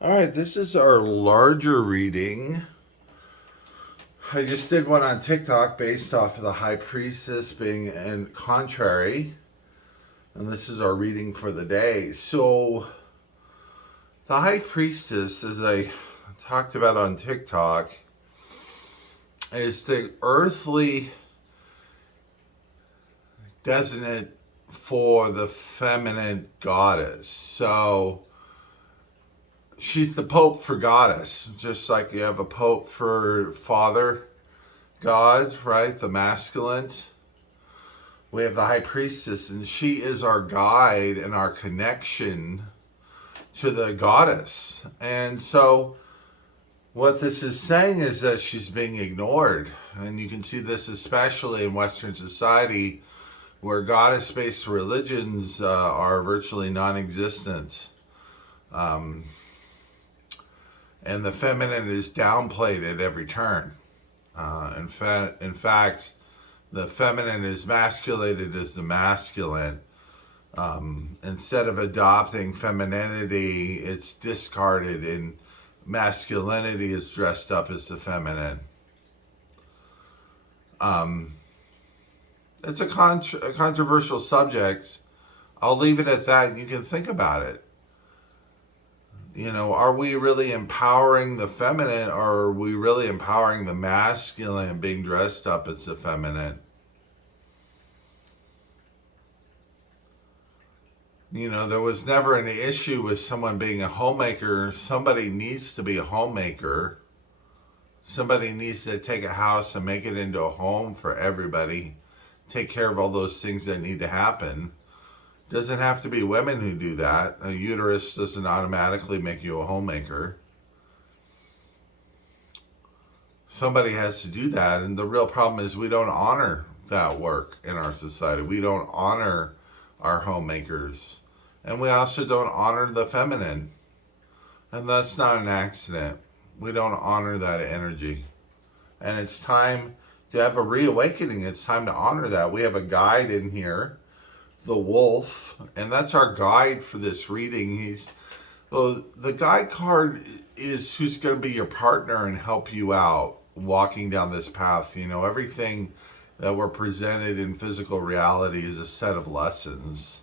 All right, this is our larger reading. I just did one on TikTok based off of the High Priestess being in contrary, and this is our reading for the day. So, the High Priestess, as I talked about on TikTok, is the earthly designate for the feminine goddess. So, she's the Pope for goddess, just like you have a Pope for father God, right? The masculine. We have the High Priestess, and she is our guide and our connection to the goddess. And so, what this is saying is that she's being ignored. And you can see this especially in Western society where goddess based religions are virtually non existent. Um, and the feminine is downplayed at every turn. In fact, the feminine is masculated as the masculine. Instead of adopting femininity, it's discarded, and masculinity is dressed up as the feminine. Um, it's a controversial subject. I'll leave it at that. You can think about it. Are we really empowering the feminine, or are we really empowering the masculine being dressed up as the feminine? There was never an issue with someone being a homemaker. Somebody needs to be a homemaker. Somebody needs to take a house and make it into a home for everybody. Take care of all those things that need to happen. Doesn't have to be women who do that. A uterus doesn't automatically make you a homemaker. Somebody has to do that, and the real problem is we don't honor that work in our society. We don't honor our homemakers, and we also don't honor the feminine, and that's not an accident. We don't honor that energy, and it's time to have a reawakening. It's time to honor that. We have a guide in here, the wolf, and that's our guide for this reading. The guide card is who's going to be your partner and help you out walking down this path. Everything that we're presented in physical reality is a set of lessons.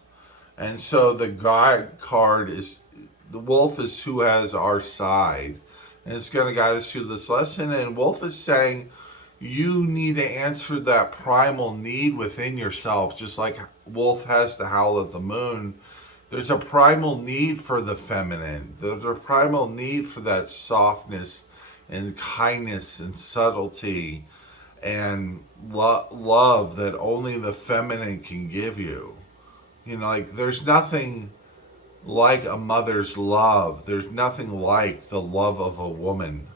And so the guide card is the wolf is who has our side. And it's going to guide us through this lesson. And wolf is saying you need to answer that primal need within yourself, just like wolf has the howl of the moon. There's a primal need for the feminine. There's a primal need for that softness and kindness and subtlety and love that only the feminine can give you. There's nothing like a mother's love. There's nothing like the love of a woman.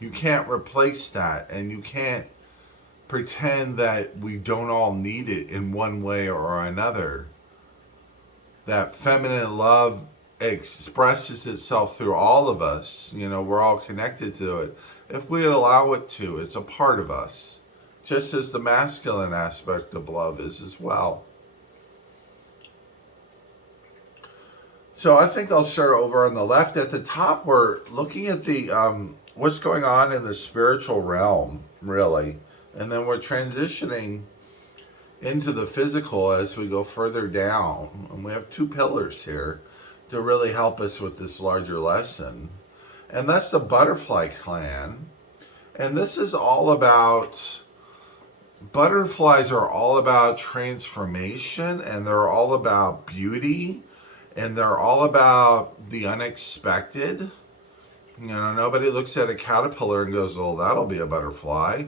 You can't replace that, and you can't pretend that we don't all need it in one way or another. That feminine love expresses itself through all of us. We're all connected to it. If we allow it to, it's a part of us. Just as the masculine aspect of love is as well. So I think I'll start over on the left. At the top, we're looking at the what's going on in the spiritual realm, really. And then we're transitioning into the physical as we go further down. And we have two pillars here to really help us with this larger lesson. And that's the butterfly clan. And this is all about, butterflies are all about transformation, and they're all about beauty, and they're all about the unexpected. Nobody looks at a caterpillar and goes, oh, that'll be a butterfly.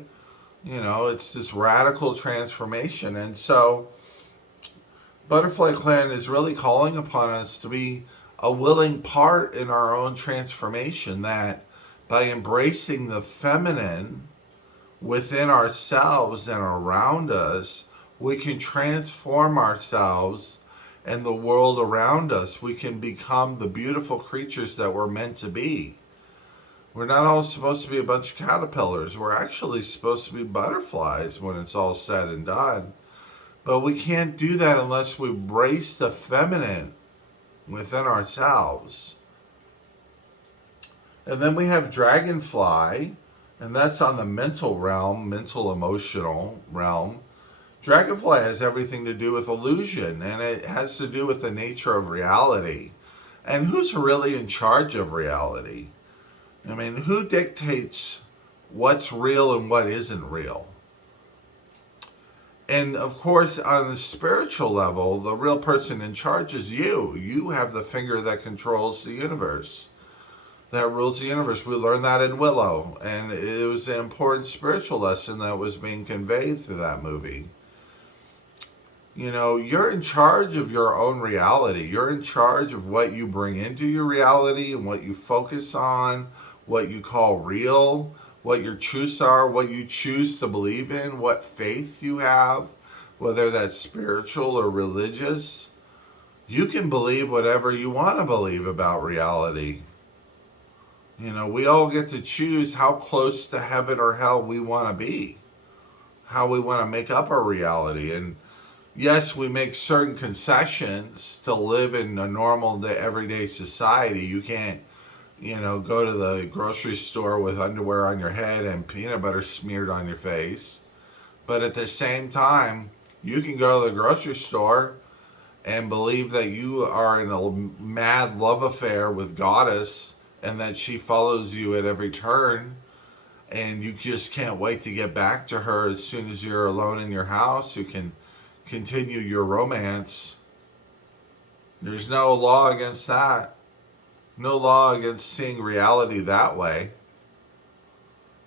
It's this radical transformation. And so Butterfly Clan is really calling upon us to be a willing part in our own transformation, that by embracing the feminine within ourselves and around us, we can transform ourselves and the world around us. We can become the beautiful creatures that we're meant to be. We're not all supposed to be a bunch of caterpillars. We're actually supposed to be butterflies when it's all said and done. But we can't do that unless we embrace the feminine within ourselves. And then we have Dragonfly, and that's on the mental realm, mental emotional realm. Dragonfly has everything to do with illusion, and it has to do with the nature of reality. And who's really in charge of reality? I mean, who dictates what's real and what isn't real? And of course, on the spiritual level, the real person in charge is you. You have the finger that controls the universe, that rules the universe. We learned that in Willow, and it was an important spiritual lesson that was being conveyed through that movie. You know, you're in charge of your own reality. You're in charge of what you bring into your reality and what you focus on, what you call real, what your truths are, what you choose to believe in, what faith you have, whether that's spiritual or religious. You can believe whatever you want to believe about reality. You know, we all get to choose how close to heaven or hell we want to be, how we want to make up our reality. And yes, we make certain concessions to live in a normal, everyday society. You can't, go to the grocery store with underwear on your head and peanut butter smeared on your face. But at the same time, you can go to the grocery store and believe that you are in a mad love affair with Goddess and that she follows you at every turn. And you just can't wait to get back to her as soon as you're alone in your house. You can continue your romance. There's no law against that. No law against seeing reality that way.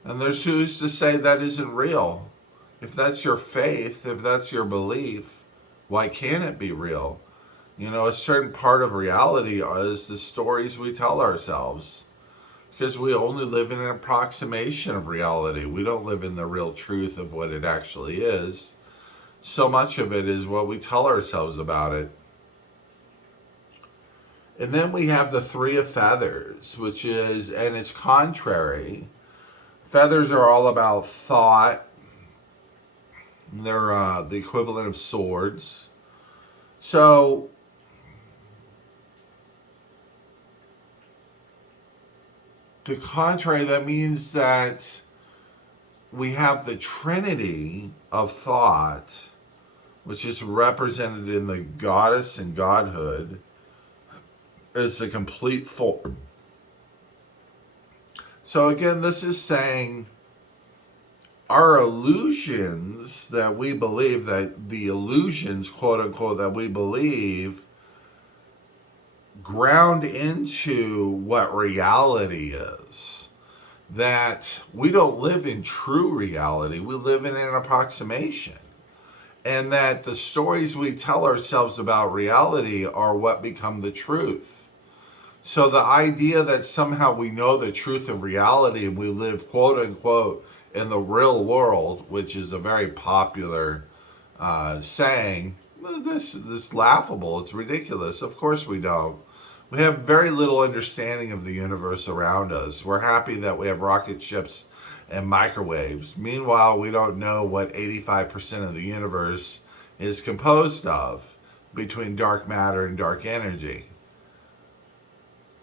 And there's who's to say that isn't real. If that's your faith, if that's your belief, why can't it be real? You know, a certain part of reality is the stories we tell ourselves. Because we only live in an approximation of reality. We don't live in the real truth of what it actually is. So much of it is what we tell ourselves about it. And then we have the Three of Feathers, which is, and it's contrary. Feathers are all about thought. They're the equivalent of swords. So, the contrary, that means that we have the trinity of thought, which is represented in the goddess and godhood, as the complete form. So again, this is saying our illusions that we believe, that the illusions, quote unquote, that we believe, ground into what reality is. That we don't live in true reality, we live in an approximation. And that the stories we tell ourselves about reality are what become the truth. So the idea that somehow we know the truth of reality and we live, quote unquote, in the real world, which is a very popular saying, this is laughable, it's ridiculous. Of course we don't. We have very little understanding of the universe around us. We're happy that we have rocket ships and microwaves. Meanwhile, we don't know what 85% of the universe is composed of between dark matter and dark energy.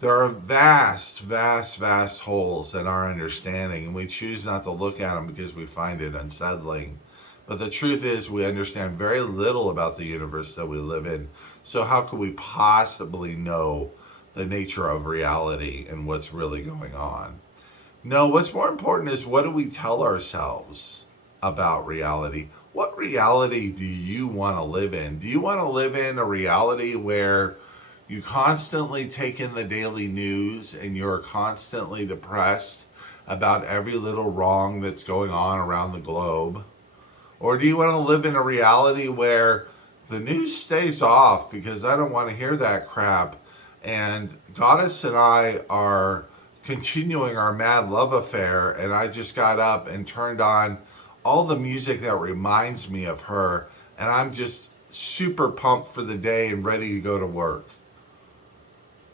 There are vast, vast, vast holes in our understanding, and we choose not to look at them because we find it unsettling. But the truth is, we understand very little about the universe that we live in. So how could we possibly know the nature of reality and what's really going on? No, what's more important is, what do we tell ourselves about reality? What reality do you want to live in? Do you want to live in a reality where you constantly take in the daily news and you're constantly depressed about every little wrong that's going on around the globe? Or do you want to live in a reality where the news stays off because I don't want to hear that crap, and Goddess and I are continuing our mad love affair, and I just got up and turned on all the music that reminds me of her, and I'm just super pumped for the day and ready to go to work?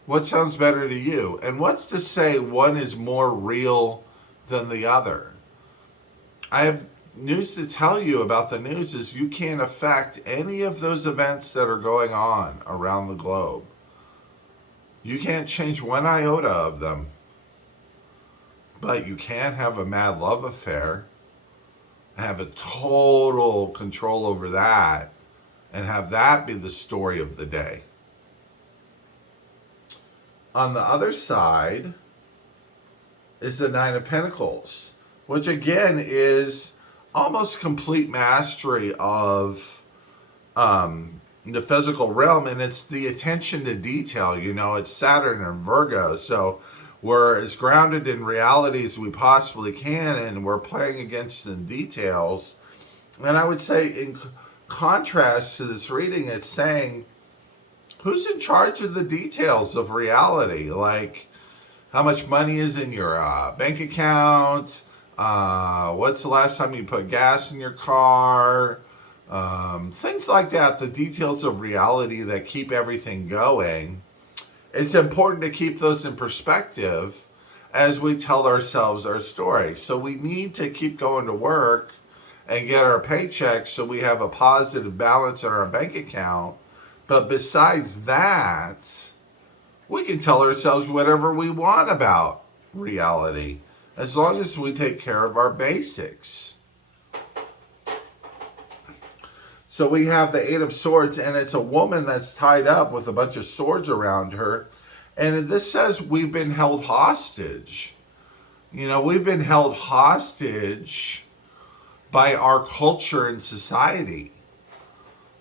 What sounds better to you? And what's to say one is more real than the other? I have news to tell you about the news is you can't affect any of those events that are going on around the globe. You can't change one iota of them. But you can't have a mad love affair, have a total control over that, and have that be the story of the day. On the other side is the Nine of Pentacles, which again is almost complete mastery of the physical realm, and it's the attention to detail. You know, it's Saturn and Virgo, so we're as grounded in reality as we possibly can, and we're playing against the details. And I would say, in contrast to this reading, it's saying, who's in charge of the details of reality? Like, how much money is in your bank account? What's the last time you put gas in your car? Things like that, the details of reality that keep everything going. It's important to keep those in perspective as we tell ourselves our story. So we need to keep going to work and get our paychecks so we have a positive balance in our bank account. But besides that, we can tell ourselves whatever we want about reality as long as we take care of our basics. So we have the Eight of Swords, and it's a woman that's tied up with a bunch of swords around her. And this says we've been held hostage. You know, we've been held hostage by our culture and society.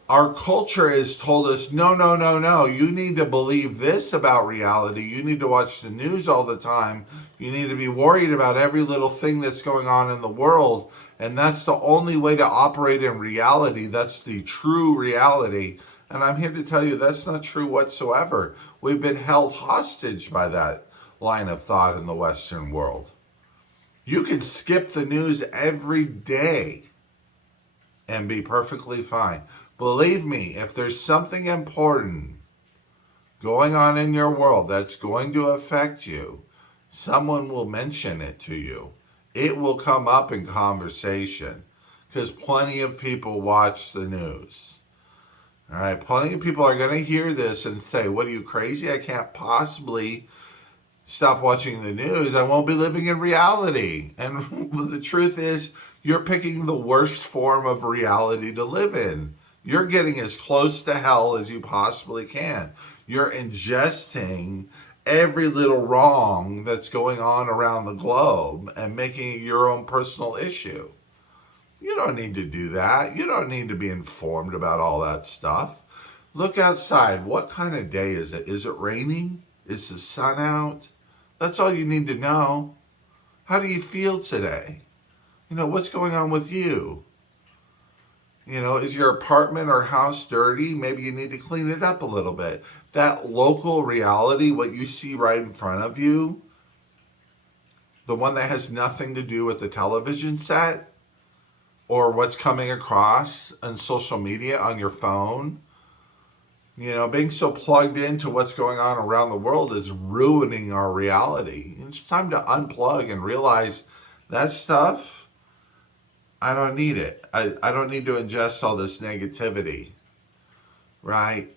Our culture has told us, no, no, no, no. You need to believe this about reality. You need to watch the news all the time. You need to be worried about every little thing that's going on in the world. And that's the only way to operate in reality. That's the true reality. And I'm here to tell you that's not true whatsoever. We've been held hostage by that line of thought in the Western world. You can skip the news every day and be perfectly fine. Believe me, if there's something important going on in your world that's going to affect you, someone will mention it to you. It will come up in conversation because plenty of people watch the news. All right, plenty of people are going to hear this and say, what, are you crazy? I can't possibly stop watching the news. I won't be living in reality. And the truth is, you're picking the worst form of reality to live in. You're getting as close to hell as you possibly can. You're ingesting every little wrong that's going on around the globe and making it your own personal issue. You don't need to do that. You don't need to be informed about all that stuff. Look outside. What kind of day is it? Is it raining? Is the sun out? That's all you need to know. How do you feel today? You know, what's going on with you? You know, is your apartment or house dirty? Maybe you need to clean it up a little bit. That local reality, what you see right in front of you, the one that has nothing to do with the television set or what's coming across on social media on your phone, you know, being so plugged into what's going on around the world is ruining our reality. It's time to unplug and realize that stuff, I don't need it. I don't need to ingest all this negativity, right?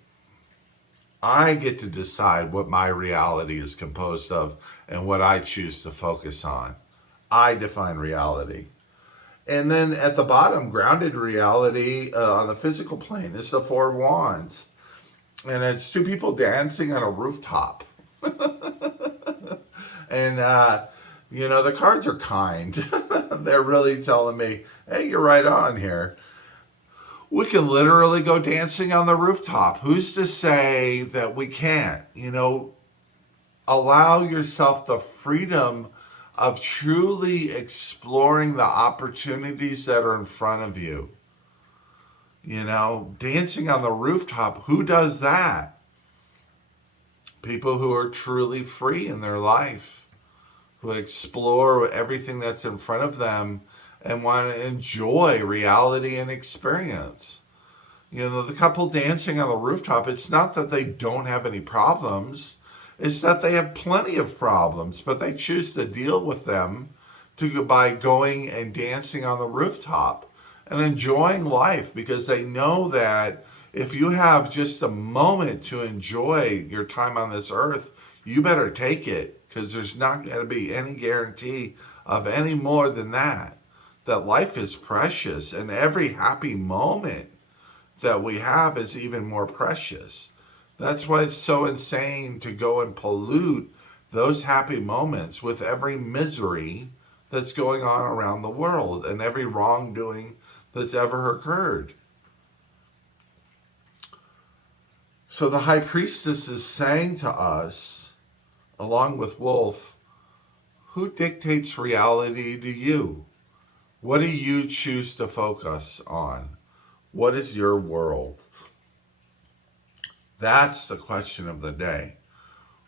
I get to decide what my reality is composed of and what I choose to focus on. I define reality. And then at the bottom, grounded reality on the physical plane is the Four of Wands. And it's two people dancing on a rooftop. And, you know, the cards are kind. They're really telling me, hey, you're right on here. We can literally go dancing on the rooftop. Who's to say that we can't? You know, allow yourself the freedom of truly exploring the opportunities that are in front of you. You know, dancing on the rooftop, who does that? People who are truly free in their life, who explore everything that's in front of them and want to enjoy reality and experience. You know, the couple dancing on the rooftop, it's not that they don't have any problems. It's that they have plenty of problems, but they choose to deal with them by going and dancing on the rooftop and enjoying life, because they know that if you have just a moment to enjoy your time on this earth, you better take it because there's not going to be any guarantee of any more than that. That life is precious, and every happy moment that we have is even more precious. That's why it's so insane to go and pollute those happy moments with every misery that's going on around the world and every wrongdoing that's ever occurred. So the high priestess is saying to us, along with Wolf, who dictates reality to you? What do you choose to focus on? What is your world? That's the question of the day.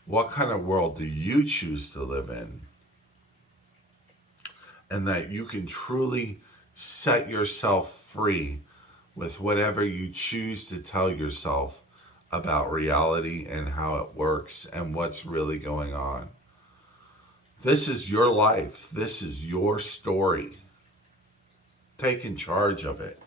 What kind of world do you choose to live in? And that you can truly set yourself free with whatever you choose to tell yourself about reality and how it works and what's really going on. This is your life. This is your story. Take in charge of it.